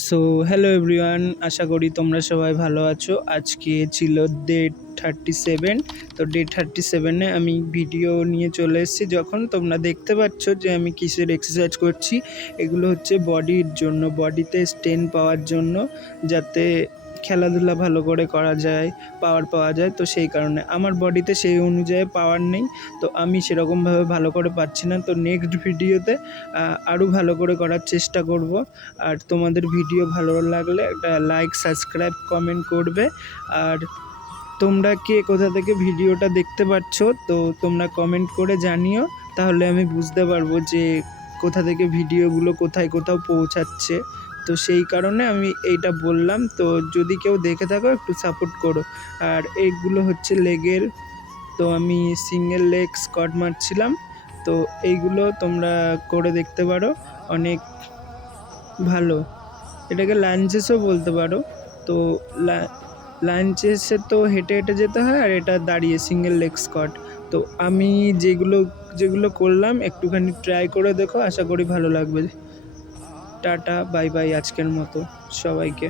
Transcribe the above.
So hello everyone, আশা করি তোমরা সবাই ভালো আছো। আজকে ছিল ডে 37। তো ডে 37-এ আমি ভিডিও নিয়ে চলে এসেছি। যখন তোমরা দেখতে পাচ্ছ যে আমি কিসের এক্সারসাইজ করছি, এগুলো হচ্ছে বডির জন্য, বডিতে স্ট্রেন পাওয়ার জন্য, যাতে খেলাধুলা ভালো করে করা যায়, পাওয়ার পাওয়া যায়। তো সেই কারণে আমার বডিতে সেই অনুযায়ী পাওয়ার নেই, তো আমি সেরকমভাবে ভালো করে পাচ্ছি না। তো নেক্সট ভিডিওতে আরও ভালো করে করার চেষ্টা করব। আর তোমাদের ভিডিও ভালো লাগলে একটা লাইক, সাবস্ক্রাইব, কমেন্ট করবে। আর তোমরা কে কোথা থেকে ভিডিওটা দেখতে পাচ্ছ, তো তোমরা কমেন্ট করে জানিও, তাহলে আমি বুঝতে পারবো যে কোথা থেকে ভিডিওগুলো কোথায় কোথাও পৌঁছাচ্ছে। তো সেই কারণে আমি এইটা বললাম। তো যদি কেউ দেখে থাকো একটু সাপোর্ট করো। আর এইগুলো হচ্ছে লেগের, তো আমি সিঙ্গেল লেগ স্কোয়াট মারছিলাম। তো এইগুলো তোমরা করে দেখতে পারো, অনেক ভালো। এটাকে লাঞ্চেসও বলতে পারো। তো লাঞ্চেসে তো হেঁটে হেঁটে যেতে হয়, আর এটা দাঁড়িয়ে সিঙ্গেল লেগ স্কোয়াট। তো আমি যেগুলো যেগুলো করলাম একটুখানি ট্রাই করে দেখো, আশা করি ভালো লাগবে। টাটা, বাই বাই আজকের মতো সবাইকে।